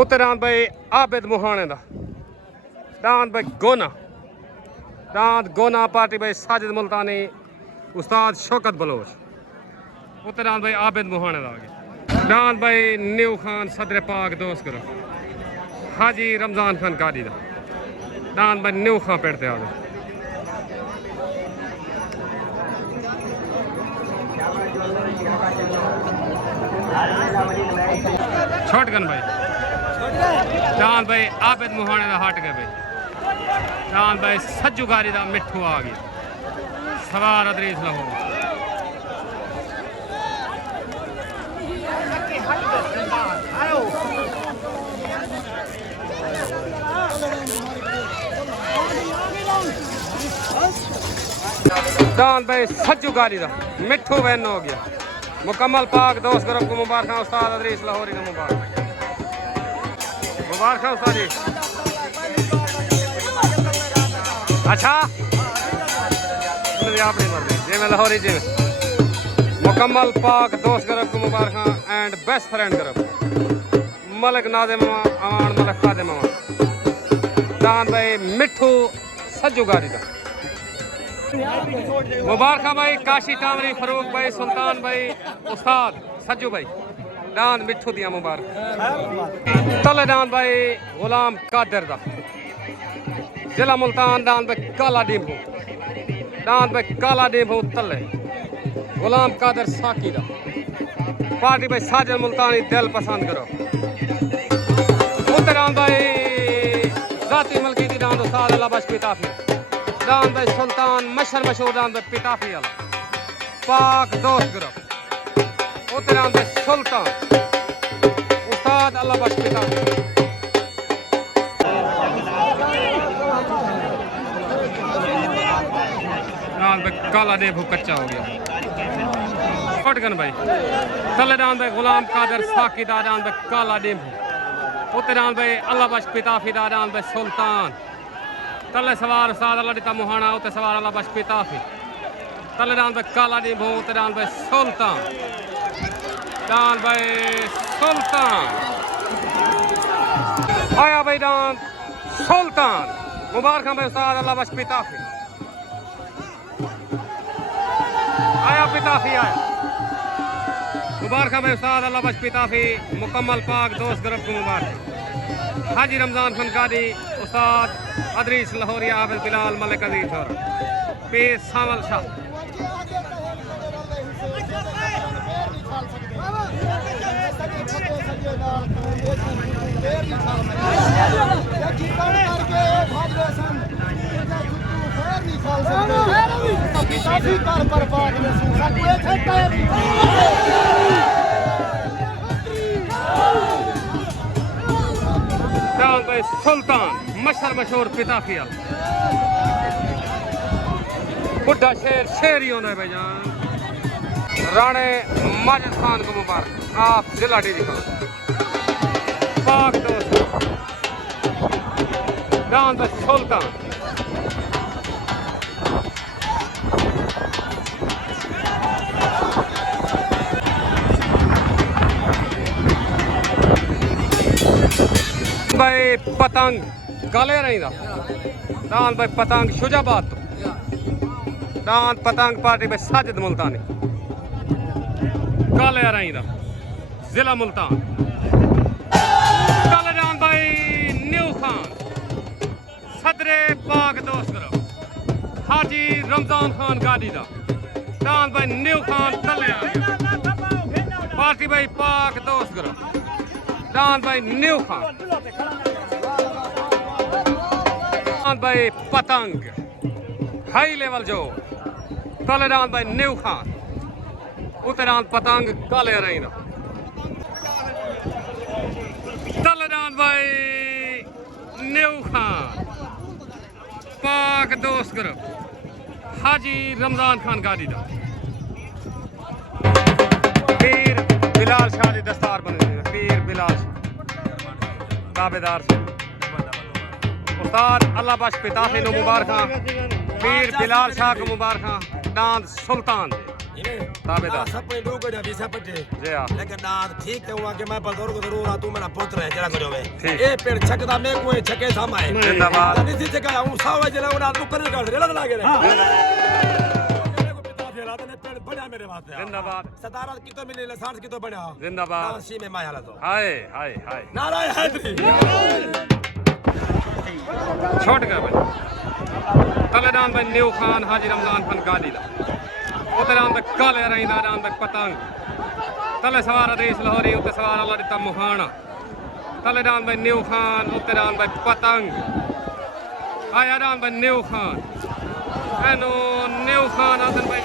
उत्ते रांद भाई आबिद मुहाने दा रांद भाई गोना रांद गोना पार्टी भाई साजिद मुल्तानी उस्ताद शौकत बलोच उत्ते रांद भाई आबिद मुहाने दा आगे रांद भाई न्यू खान सदर पाक दोस्त करो हाजी रमजान खान कादी दा रांद भाई न्यू खान पेड़ते आगे छोटगन भाई चांद भाई आबिद मुहाने दा हट गए भाई चांद भाई सज्जू गारी दा मिठू आ गया सवार अदरीस लाहौर चांद भाई सज्जू गारी दा मिठू वैन हो गया मुकम्मल पाक दोस्त ग्रुप को मुबारक उस्ताद अदरीस लाहौरी ने मुबारक उस्ताद जी अच्छा अपनी मर्जी जी मैं लाहौरी जी मुकम्मल पाक दोस्त ग्रुप को मुबारक and best friend group Malik Nazim Aman Malik Khadim Aman Chand भाई मिठू सज्जू गारी दा मुबारक भाई काशी टामरी फरूक भाई सुल्तान भाई उस्ताद सज्जू भाई दान मिठू दिया मुबारक तले दान भाई गुलाम कादर दा जिला मुल्तान दान भाई काला डिम्बू दान भाई काला डिम्बू तले गुलाम कादर साकी दा पार्टी भाई साजिद मुल्तानी दिल पसंद करो उत्तरान भाई जाती मलकी दी दान उस्ताद अल्लाह बख्श पिताफी दान भाई सुल्तान मशहूर दान भाई पिताफी वाला पाक दोस्त ग्रुप उत्तरान भाई सुल्तान उस्ताद अल्लाह बख्श पिताफी दान भाई काला देव कच्चा हो गया फटगन भाई तले दान भाई गुलाम कादर साकी दान भाई काला देव उत्तरान भाई अल्लाह बख्श पिताफी दान भाई सुल्तान तले सवार उस्ताद अल्लाह दिता मुहाना उत्ते सवार अल्लाह बख्श पिताफी तले दान भाई काला डिम्बू उत्ते दान भाई सुल्तान दान भाई सुल्तान आया भाई दान सुल्तान मुबारक भाई उस्ताद अल्लाह बख्श पिताफी आया पिताफी आया मुबारक भाई उस्ताद अल्लाह बख्श पिताफी मुकम्मल पाक दोस्त ग्रुप को मुबारक हाजी रमजान खान कादी उस्ताद अदरीस लाहौरी आबिद बिलाल मलिक अजीज और पीर सावल शाह भाई सुल्तान मशहूर पिताफी बुढ़ा शेर शेर ही होना है भाई जान राणे माजिद खान को मुबारक आप जिला डेरी खान पाक दोस्त दान भाई सुल्तान भाई पतंग काले रही दान भाई पतंग शुजाबाद तो दान पतंग पार्टी भाई साजिद मुल्तानी काले रही जिला मुल्तान काले दान भाई न्यू खान सदरे पाक दोस्त करो हाजी रमजान खान गादी दान भाई न्यू खान काले पार्टी भाई पाक दोस्त करो दान भाई न्यू खान दान भाई पतंग हाई लेवल जो तले दान भाई न्यू खान उत्तरान पतंग काले रही तले दान भाई न्यू खान पाक दोस्त ग्रुप हाजी रमजान खान गादी दा पीर बिलाल शाह दी दस्तार बनी पीर बिलाल ताबेदार उस्ताद अल्लाह बख्श पिताफी नु मुबारक पीर बिलाल शाह को मुबारक दान सुल्तान ताबेदार सब पे लोग गया भी सब पे जी हाँ लेकिन दांत ठीक है वहां के मैं बुजुर्ग जरूर आ तू मेरा पुत्र है जरा करो ठीक। ए पेड़ छकदा में कोई छके सामाए जिंदाबाद तनी सी जगह हूं सावे जला उना तू कर कर रेला लागे रे मेरे को पिता फेला तने पेड़ बढ़िया मेरे बात है जिंदाबाद सतारा की तो मिले लसार की तो बढ़िया जिंदाबाद सी में माया ला तो हाय हाय हाय नारायण हैदरी छोट कर भाई तलेदान भाई न्यू खान हाजी रमजान खान गादी ला उतरान भाई काले रहींदा रान भाई पतंग तले सवार अदीस लाहौरी उते सवार अल्लाह दिता मुहाना तलेदान भाई न्यू खान उतरान भाई पतंग आया रान भाई न्यू खान एनो न्यू खान आदन भाई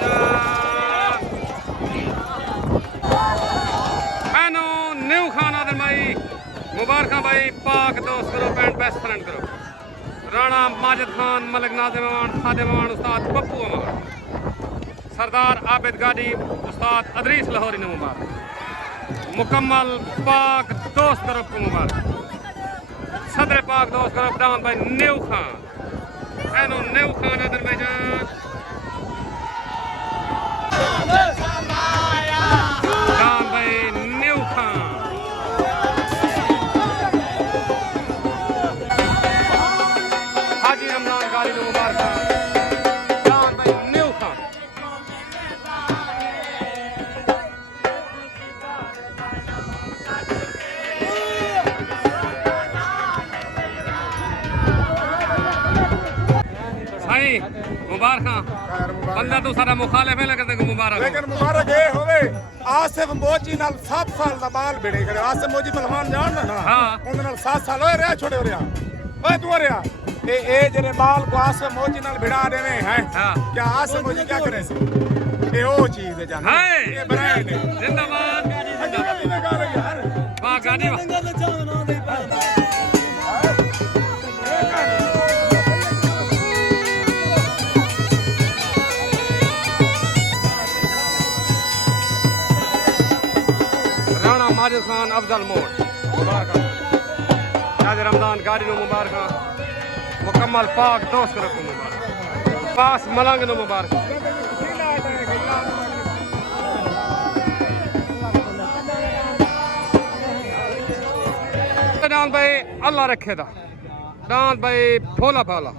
एनो न्यू खान आदन भाई मुबारक भाई पाक दोस्त करो पैंट बेस्ट फ्रेंड करो राणा माजिद खान मलिक नाजिम अमान खादिम अमान उस्ताद पप्पू अमान सरदार आबिद गाड़ी उस्ताद अदरीस लाहौरी ने मुबारक मुकम्मल पाक दोस्त ग्रुप को मुबारक सदर पाक दोस्त ग्रुप डाउन भाई न्यू खान एनो न्यू खान अजरबैजान डाउन भाई न्यू खान हाजी रमजान गाड़ी ने मुबारक डाउन भाई न्यू खान साईं मुबारक बंदा तू सारा मुखालिफ है लेकिन तेको मुबारक लेकिन मुबारक ये होवे आसिफ मोची नाल 7 साल दा बाल भिड़े करे आसिफ मोची पहलवान जान ना हाँ। उन नाल 7 साल होए रे छोड़े हो रहा ओए तू रे ए जरे बाल को आसिफ मोची नाल भिड़ा देवे हैं हाँ। क्या आसिफ मोची क्या करे सी ये ओ चीज है जान हाय ये ब्रांड है जिंदाबाद गाड़ी में गा रही यार वाह गाड़ी वाह राणा माजिद खान अफजल मोड़ मुबारक आज रमजान गाड़ी नो मुबारक मुकम्मल पाक दोस्त रखो मुबारक पास मलंग नो मुबारक डांस भाई अल्लाह रखे दा डांस भाई भोला भाला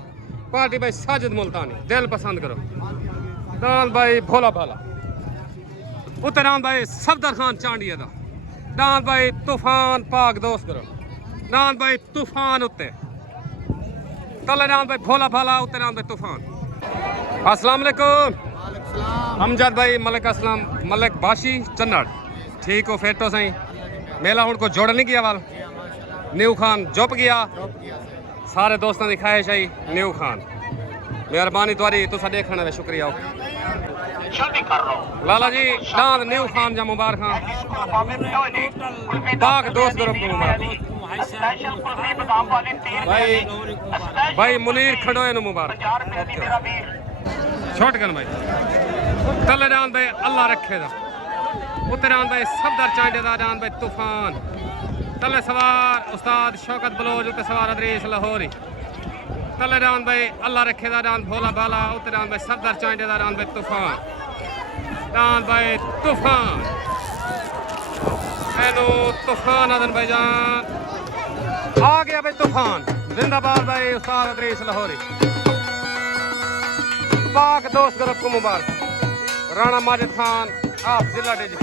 पार्टी भाई साजिद मुल्तानी दिल पसंद करो डांस भाई भोला भाला उत्तर डांस भाई सफदर खान चांडिया दा डांस भाई तूफान पाक दोस्त करो डांस भाई तूफान उत्ते तले डांस भाई भोला भाला उत्ते डांस भाई तूफान अस्सलाम वालेकुम अमजद भाई मलिक असलम मलिक बाशी चन्नड़ ठीक हो फेटो सही मेला हूँ को जोड़ नहीं किया वाल न्यू खान जुप गया सारे दोस्तों की ख्वाहिश आई न्यू खान मेहरबानी तुम्हारी तुसा देखने का शुक्रिया लाला जी डांस न्यू खान जा मुबारक पाक दोस्त ग्रुप को मुबारक भाई मुनीर खंडोए नु मुबारक छोट गन भाई तले डांस भाई अल्लाह रखे दा उत्ते डांस भाई सफदर चांडे दा डांस भाई तूफान तले सवार उस्ताद शौकत बलोच उत्ते सवार अदरीस लाहौरी तले डांस भाई अल्लाह रखे दा डांस भोला भाला उत्ते डांस भाई सफदर चांडे दा डांस भाई तूफान डांस भाई तूफान एनो तूफान अजरबैजान आ गया भाई तूफान जिंदाबाद भाई उस्ताद अदरीस लाहौरी पाक दोस्त ग्रुप को मुबारक राणा माजिद खान आप जिला डेजी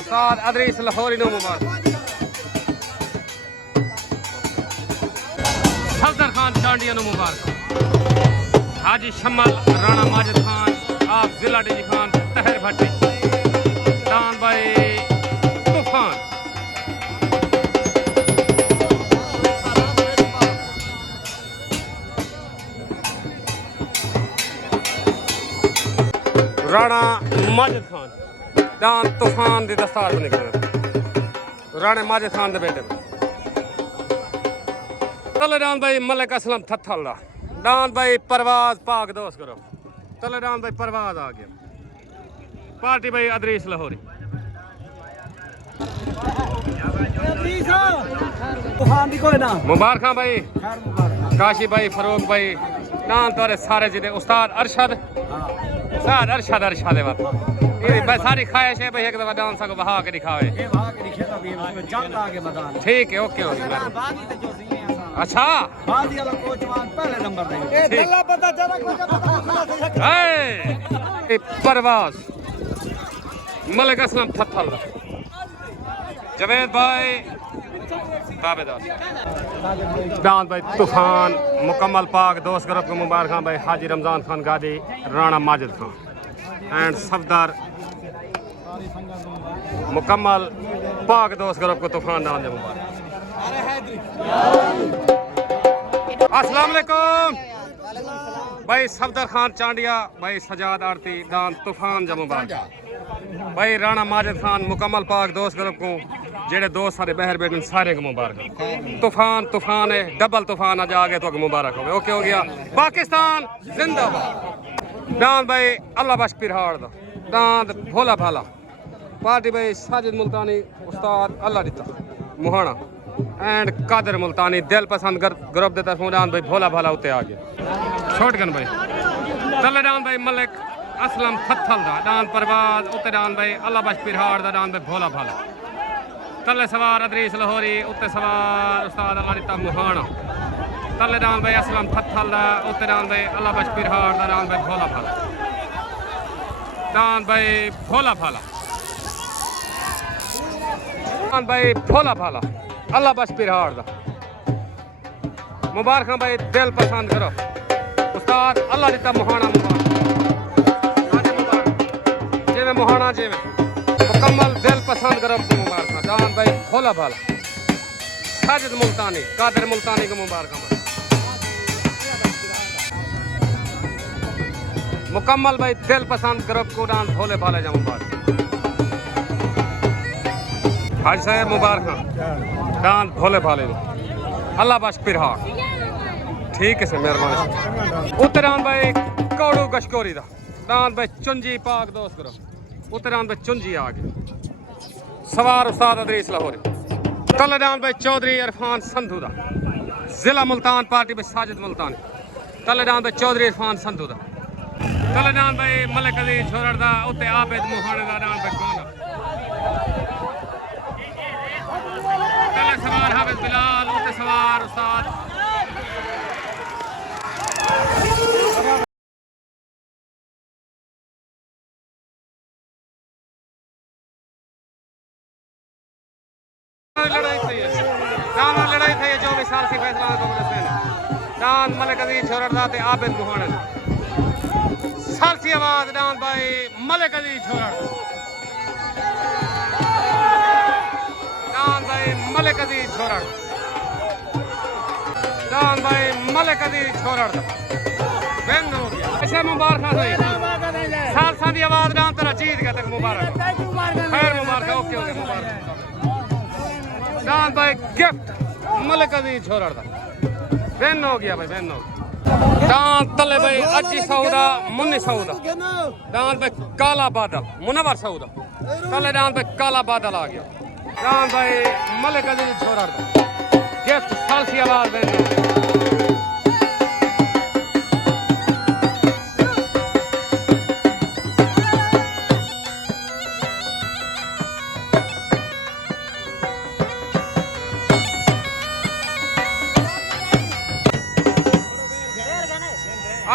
उस्ताद अदरीस लाहौरी नो मुबारक सफदर खान चांडिया नो मुबारक हाजी शमल राणा माजिद खान आप जिला डेजी खान तहर भट्टी डान भाई तूफान राणा माजिद खान डान तूफान दी दस्तार बनी गए राणे माजिद खान दे बेटे तले डान भाई मलिक असलम थथल्ला डान भाई परवाज पाक दोस्त करो तले डान भाई परवाज आ गया पार्टी भाई अदरीस लाहौरी मुबारक भाई काशी भाई फरूक भाई डान तोरे सारे जिले उस्ताद अरशद साद अरशद अरशद बात ये बस सारी ख्वाहिश है भाई एक दफा डांस को बहा के दिखावे ये वहां के दिखे तो भी उसमें जंग आगे मैदान ठीक है ओके होगी बादी ते जो सी है अच्छा बादी वाला कोचवान पहले नंबर दे ए दल्ला पता चला कोई पता ए परवाज मलिक असलम थथल जवेद भाई ताबेदार दान भाई तूफान मुकम्मल पाक दोस्त ग्रुप को मुबारक भाई हाजी रमजान खान गादी राणा माजिद खान एंड सफदार मुकम्मल पाक दोस्त ग्रुप को तूफान दान दे मुबारक अस्सलाम वालेकुम भाई सफदर खान चांडिया भाई सजाद आरती दान तूफान जा मुबारक भाई राणा माजिद खान मुकम्मल पाक दोस्त ग्रुप को जेड़े दोस्त सारे बहर बेटन सारे को मुबारक तूफान है डबल तूफान आज आगे तो मुबारक हो ओके हो गया पाकिस्तान जिंदाबाद दान भाई अल्लाह बश पिरहाड़ दा दान भोला भाला पार्टी भाई साजिद मुल्तानी उस्ताद अल्लाह दिता मुहाना एंड कादर मुल्तानी दिल पसंद ग्रुप दे तरफों दान भाई भोला भाला उत्ते आ गया छोटगन भाई तले दान भाई मलिक असलम थथल दा दान परवाज उत्ते दान भाई अल्लाह बश पिरहाड़ दा दान भाई भोला भाला तले सवार अदरीस लाहौरी उत्ते सवार उस्ताद अल्लाह दिता मुहाना तले दान भाई असलम थथल दा उत्ते दान भाई अल्लाह बश पिरहाड़ दा दान भाई भोला भाला दान भाई भोला भाला दान भाई भोला भाला अल्लाह बश पिरहाड़ दा मुबारक भाई दिल पसंद करो उस्ताद अल्लाह दिता मुहाना मुबारक जिवें मुहाना जिवें मुकम्मल दिल पसंद करो मुबारक दान भाई भोला भाला साजिद मुल्तानी कादर मुल्तानी को मुबारक मुकम्मल भाई दिल पसंद करो को दान भोले भाले जा मुबारक हाजी साहब मुबारक दान भोले भाले अल्लाह बश पिरहाड़ ठीक है सर मेहरबानी उत्तरान भाई कौड़ू गशकोरी दा दान भाई चुंजी पाक दोस्त करो उत्तरान भाई चुंजी आ गए सवार उस्ताद अदरीस लाहौरी तलेदान भाई चौधरी इरफान संधू दा जिला मुल्तान पार्टी भाई साजिद मुल्तानी तलेदान भाई चौधरी इरफान संधू दा तलेदान भाई मलिक अली छोरड़ दा उत्ते आबिद मुहाने दा दान भाई कौन तले सवार हाफिज बिलाल उत्ते सवार उस्ताद लड़ाई थी जो भी साल से फैसला दान मलिक अजीज छोरड़ दा ते आबिद मुहाने सालसी आवाज दान भाई मलिक अजीज छोरड़ दान भाई मलिक अजीज छोरड़ दान भाई मलिक अजीज छोरड़ बेन हो गया ऐसे मुबारक सही सालसा दी आवाज दान तेरा जीत गया तक मुबारक खैर मुबारक ओके हो गया मुबारक दान भाई गिफ्ट मलिक अजीज छोरड़ दा बेन हो गया भाई बेन हो गया दान तले भाई अजी सऊदा मुन्नी सऊदा दान भाई काला बादल मुनवर सऊदा तले दान भाई काला बादल आ गया दान भाई मलिक अजीज छोरड़ दा गिफ्ट सालसी आवाज बेन हो गया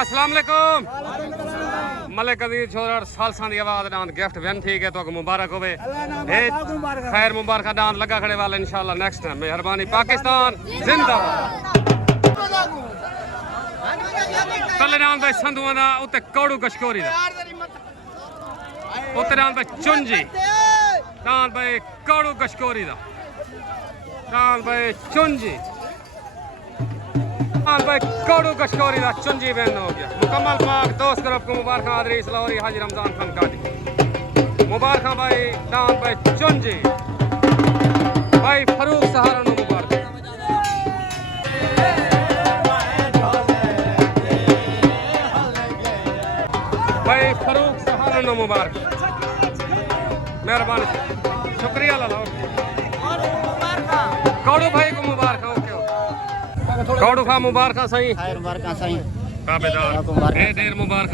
अस्सलाम वालेकुम मलिक अजीज छोरड़ सालसा दी आवाज दान गिफ्ट वेन ठीक है तो मुबारक होवे खैर मुबारक दान लगा खड़े वाले इंशाल्लाह नेक्स्ट टाइम मेहरबानी पाकिस्तान जिंदाबाद तले दान भाई संधुआ दा उत्ते कौड़ू गशकोरी दा उत्ते दान भाई चुंजी दान भाई कौड़ू गशकोरी दा दान भाई चुंजी भाई कौड़ू गशकोरी दा चुंजी बेन हो गया मुकम्मल पाक दोस्त ग्रुप को मुबारक अदरीस लाहौरी हाजी रमजान खान कादी मुबारक भाई दान भाई चुंजी भाई फरूक सहारा नो मुबारक भाई फरूक सहारा नो मुबारक मेहरबानी शुक्रिया लाला कौड़ू भाई को मुबारक ओके कौड़ू खा मुबारक सही मुबारक सही ताबेदार ढेर मुबारक